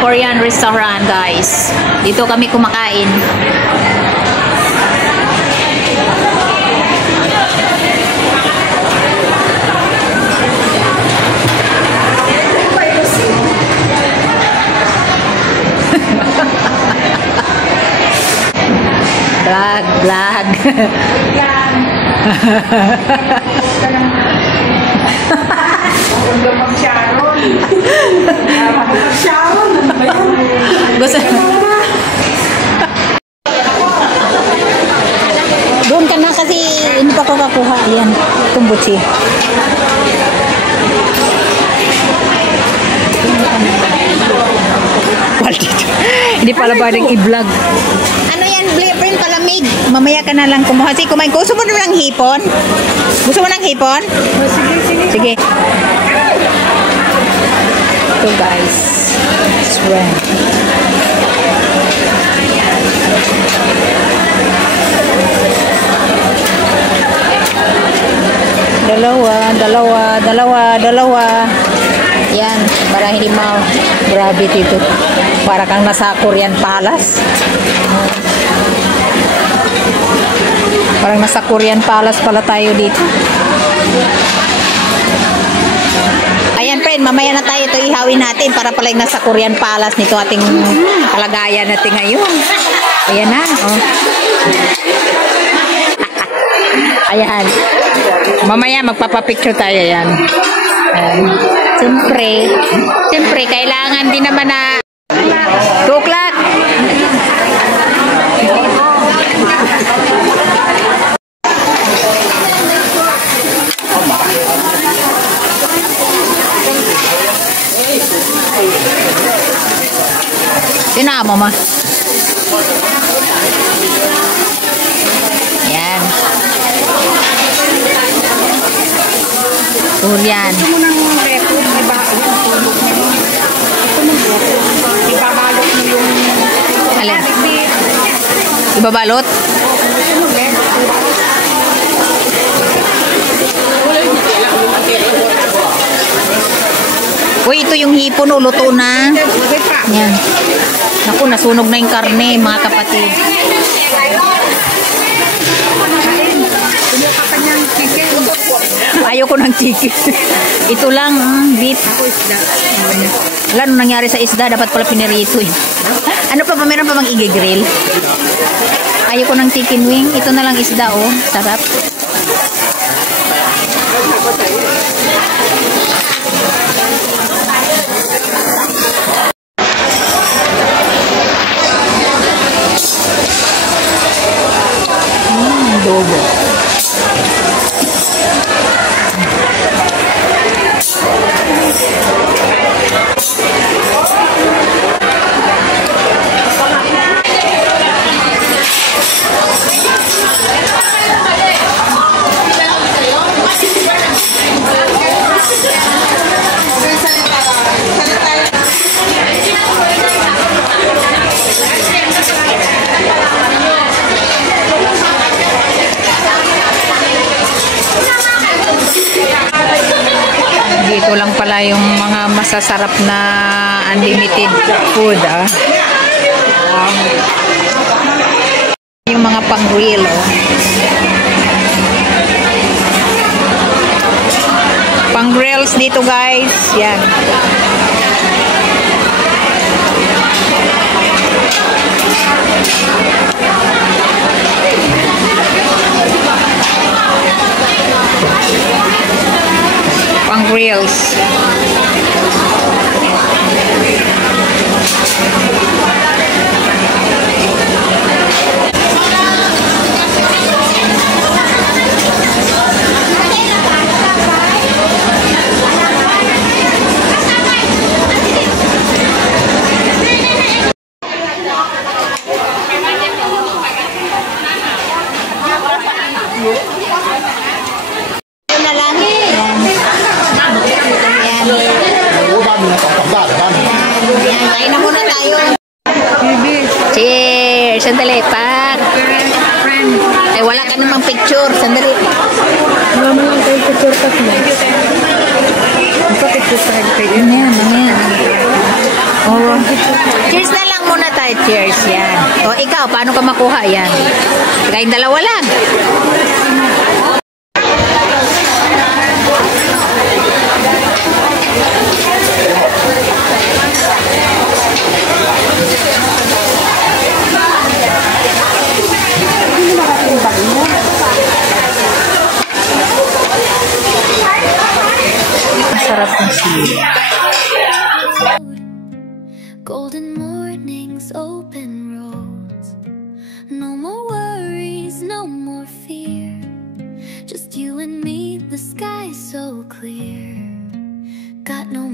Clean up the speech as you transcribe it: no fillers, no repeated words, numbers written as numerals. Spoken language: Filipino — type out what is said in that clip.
Korean restaurant, guys. Dito kami kumakain. Vlog. Doon ka na kasi hindi pa ko kakuha. Yan, itong butsi. Hindi pala pwedeng i-vlog. Ano yan, friend, palamig. Mamaya ka na lang kumuha. Sige, kumain ko. Gusto mo ng hipon? Gusto mo ng hipon? Sige. Ito, guys. Shrimp. Dalawa. Yan, para hindi grabe dito. Para kang nasa Korean Palace. Parang nasa Korean Palace pala tayo dito. Ayan, friend, mamaya na tayo ito ihawin natin para pala nasa Korean Palace nito ating kalagayan natin ngayon. Ayan na, oh. Ayan. Mamaya magpapapicture tayo yan. Siyempre, kailangan din naman na 2 o'clock. Sinama mo. Yan. Durian. Ito mo ng repo, ibabalot mo yung alin? Ibabalot? Uy, ito yung hipon, luto na. Yan. Naku, nasunog na yung karne, mga kapatid. Ayoko ng chicken. Ito lang, beef. Wala nung nangyari sa isda, dapat pala pinirito eh. Ano pa ba, meron pa bang i-grill? Ayoko ng chicken wing. Ito na lang isda, oh. Sarap. Adobo. Dito lang pala yung mga masasarap na unlimited food, ah. Yung mga pang-grill, oh. Pang-grills dito, guys. Yan. Pang-grills. Kain na muna tayo. Cheers! Sandali, pak. Eh, wala ka namang picture. Sandali. Wala mo lang kayo picture kasi. Ito picture sa kayo. Mamaya. Oh. Cheers na lang muna tayo. Cheers, yan. O, ikaw, paano ka makuha yan? Kayong dalawa lang. Masarap ng sili. Golden mornings, open roads. No more worries, no more fear. Just you and me, the sky so clear. Got no